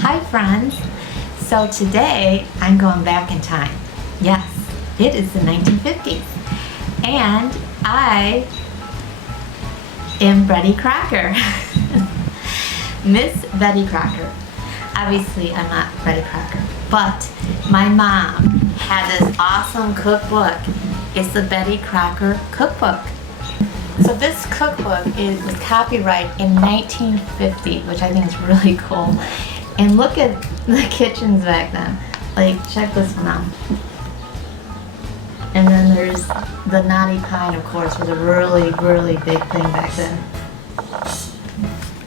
Hi friends! So today I'm going back in time. Yes, it is the 1950s and I am Betty Crocker. Miss Betty Crocker. Obviously I'm not Betty Crocker, but my mom had this awesome cookbook. It's the Betty Crocker Cookbook. So this cookbook was copyrighted in 1950, which I think is really cool. And look at the kitchens back then. Like, check this one out. And then there's the knotty pine, of course, was a really, really big thing back then.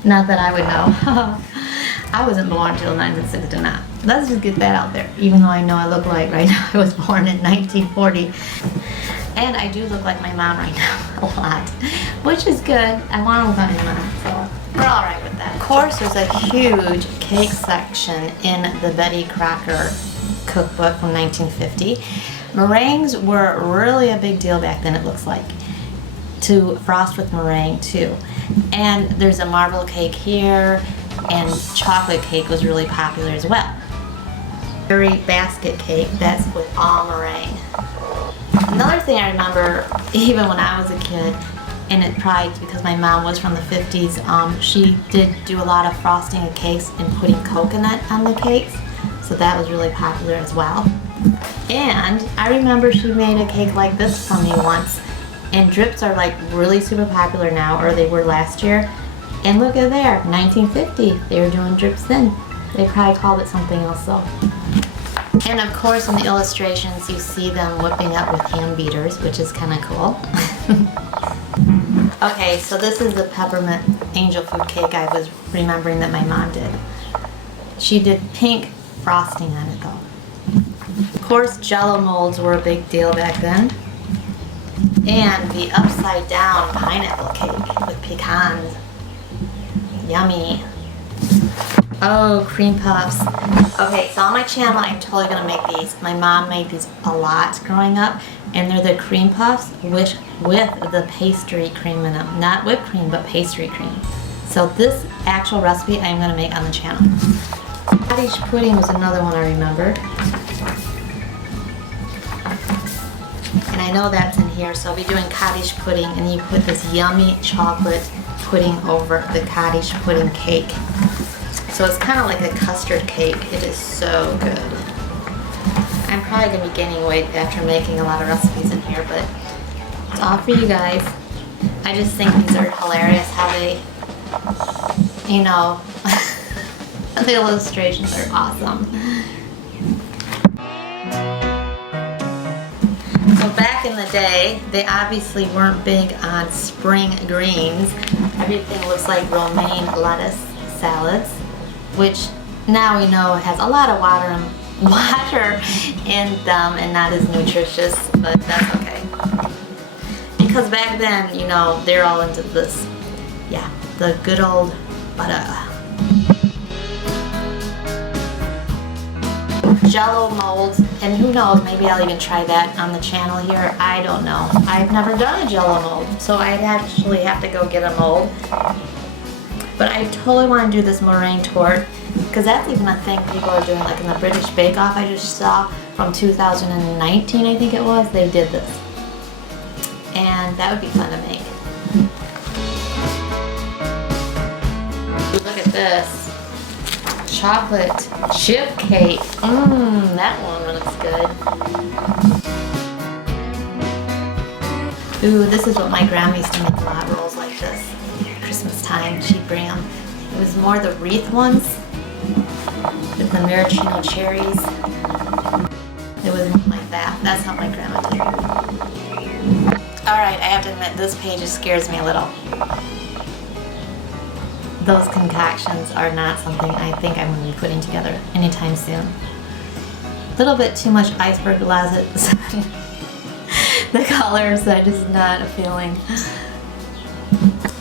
Not that I would know. I wasn't born until 1969. Let's just get that out there. Even though I know I look like right now, I was born in 1940. And I do look like my mom right now a lot, which is good. I want to look like my mom, so we're all right with that. Of course, there's a huge cake section in the Betty Crocker cookbook from 1950. Meringues were really a big deal back then, it looks like, to frost with meringue too. And there's a marble cake here, and chocolate cake was really popular as well. Berry basket cake, that's with all meringue. Another thing I remember, even when I was a kid, and it probably because my mom was from the 50s, she did do a lot of frosting of cakes and putting coconut on the cakes, so that was really popular as well. And I remember she made a cake like this for me once, and drips are like really super popular now, or they were last year. And look at there, 1950, they were doing drips then. They probably called it something else though. And of course in the illustrations you see them whipping up with hand beaters, which is kind of cool. Okay, so this is the peppermint angel food cake I was remembering that my mom did. She did pink frosting on it though. Of course Jello molds were a big deal back then. And the upside down pineapple cake with pecans. Yummy. Oh, cream puffs. Okay, so on my channel, I'm totally gonna make these. My mom made these a lot growing up, and they're the cream puffs with the pastry cream in them. Not whipped cream, but pastry cream. So this actual recipe I'm gonna make on the channel. Cottage pudding was another one I remembered. And I know that's in here, so I'll be doing cottage pudding, and you put this yummy chocolate pudding over the cottage pudding cake. So it's kind of like a custard cake. It is so good. I'm probably going to be gaining weight after making a lot of recipes in here, but it's all for you guys. I just think these are hilarious how they, you know, the illustrations are awesome. So back in the day, they obviously weren't big on spring greens. Everything looks like romaine lettuce salads, which now we know has a lot of water in them and not as nutritious, but that's okay. Because back then, you know, they're all into this, yeah, the good old butter. Jello molds, and who knows, maybe I'll even try that on the channel here. I don't know. I've never done a Jello mold, so I'd actually have to go get a mold. But I totally want to do this meringue tort, because that's even a thing people are doing, like in the British Bake Off I just saw from 2019, I think it was, they did this. And that would be fun to make. Look at this. Chocolate chip cake. That one looks good. Ooh, this is what my grandma used to make, a lot of rolls like this. Christmas time, she'd bring them. It was more the wreath ones with the maraschino cherries. It wasn't like that. That's how my grandma did it. Alright, I have to admit, this page just scares me a little. Those concoctions are not something I think I'm going to be putting together anytime soon. A little bit too much iceberg glazes. The colors are just not appealing.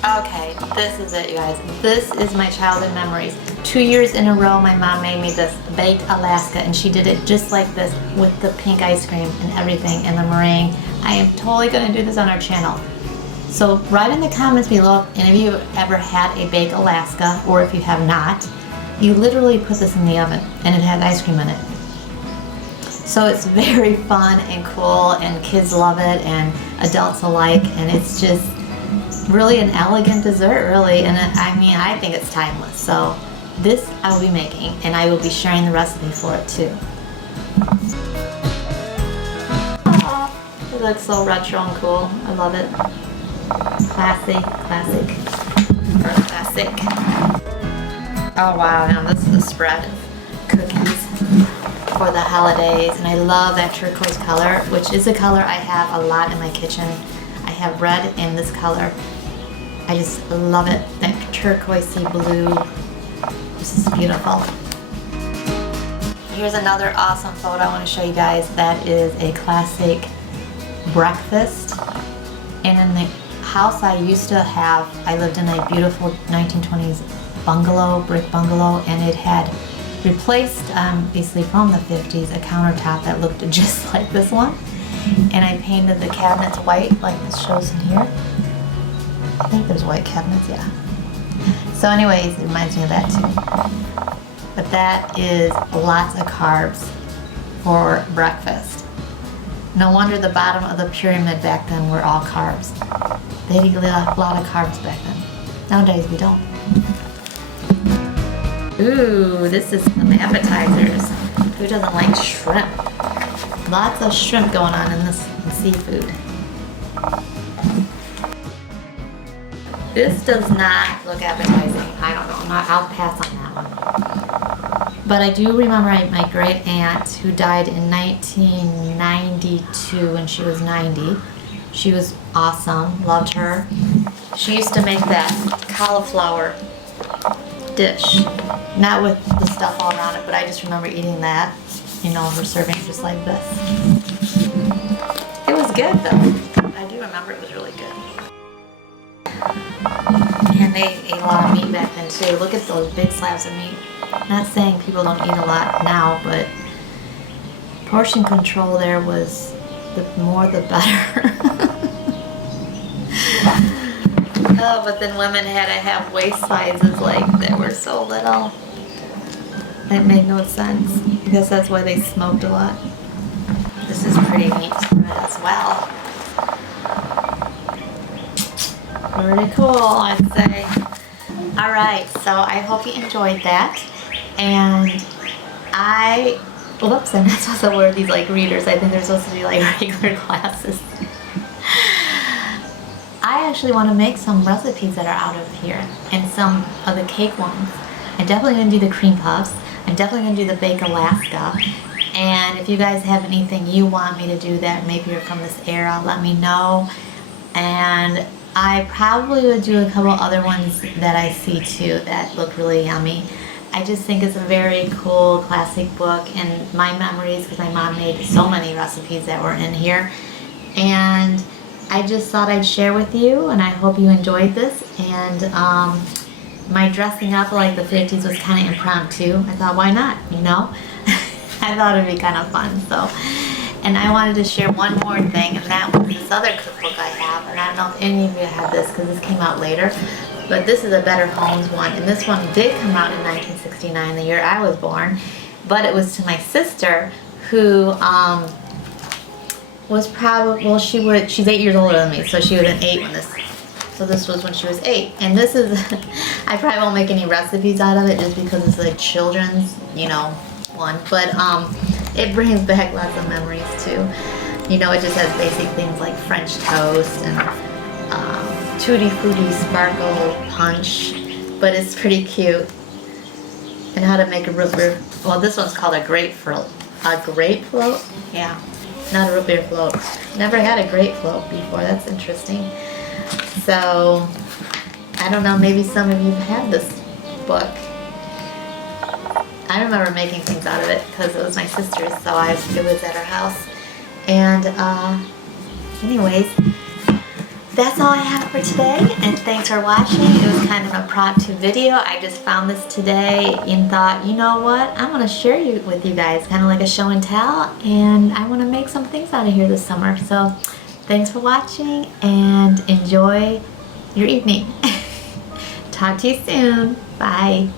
Okay, this is it, you guys. This is my childhood memories. 2 years in a row, my mom made me this baked Alaska, and she did it just like this with the pink ice cream and everything and the meringue. I am totally going to do this on our channel. So write in the comments below if any of you have ever had a baked Alaska, or if you have not. You literally put this in the oven and it has ice cream in it. So it's very fun and cool, and kids love it and adults alike, and it's just really an elegant dessert, really. And I mean, I think it's timeless. So this I will be making, and I will be sharing the recipe for it too. Oh, it looks so retro and cool. I love it. Classic. Oh wow, now this is the spread of cookies for the holidays, and I love that turquoise color, which is a color I have a lot in my kitchen. I have red in this color. I just love it, that turquoisey blue. This is beautiful. Here's another awesome photo I want to show you guys. That is a classic breakfast. And in the house I used to have, I lived in a beautiful 1920s bungalow, brick bungalow, and it had replaced, basically from the 50s, a countertop that looked just like this one. And I painted the cabinets white, like this shows in here. I think there's white cabinets, yeah. So anyways, it reminds me of that too. But that is lots of carbs for breakfast. No wonder the bottom of the pyramid back then were all carbs. They ate a lot of carbs back then. Nowadays we don't. Ooh, this is some appetizers. Who doesn't like shrimp? Lots of shrimp going on in this seafood. This does not look appetizing. I don't know. I'll pass on that one. But I do remember my great aunt who died in 1992 when she was 90. She was awesome. Loved her. She used to make that cauliflower dish. Not with the stuff all around it, but I just remember eating that. You know, her serving it just like this. It was good though. I do remember it was really good. And they ate a lot of meat back then too. Look at those big slabs of meat. Not saying people don't eat a lot now, but portion control there was the more the better. Oh, but then women had to have waist sizes like that were so little. That made no sense. I guess that's why they smoked a lot. This is pretty neat spread as well. Pretty cool, I'd say. Alright, so I hope you enjoyed that. And whoops, I'm not supposed to wear these like readers. I think they're supposed to be like regular glasses. I actually want to make some recipes that are out of here, and some of the cake ones. I'm definitely going to do the cream puffs. I'm definitely going to do the Bake Alaska. And if you guys have anything you want me to do that maybe you're from this era, let me know. And I probably would do a couple other ones that I see too that look really yummy. I just think it's a very cool classic book, and my memories, because my mom made so many recipes that were in here. And I just thought I'd share with you, and I hope you enjoyed this. And my dressing up like the 50s was kind of impromptu. I thought, why not, you know? I thought it'd be kind of fun. So, and I wanted to share one more thing, and that was this other cookbook I have. And I don't know if any of you have this, because this came out later. But this is a Better Homes one, and this one did come out in 1969, the year I was born. But it was to my sister, who was probably, well, she's 8 years older than me, so she was an 8 when this, so this was when she was 8. And this is, I probably won't make any recipes out of it just because it's like children's, you know, one. But it brings back lots of memories too. You know, it just has basic things like French toast and Tutti Frutti Sparkle Punch, but it's pretty cute. And how to make a root beer, well, this one's called a Grape Float. A Grape Float? Yeah. Not a root beer float. Never had a grape float before. That's interesting. So, I don't know, maybe some of you have this book. I remember making things out of it because it was my sister's, so it was at her house. And anyways, that's all I have for today, and thanks for watching. It was kind of a impromptu video. I just found this today and thought, you know what, I'm going to share it with you guys, kind of like a show and tell, and I want to make some things out of here this summer. So thanks for watching, and enjoy your evening. Talk to you soon. Bye.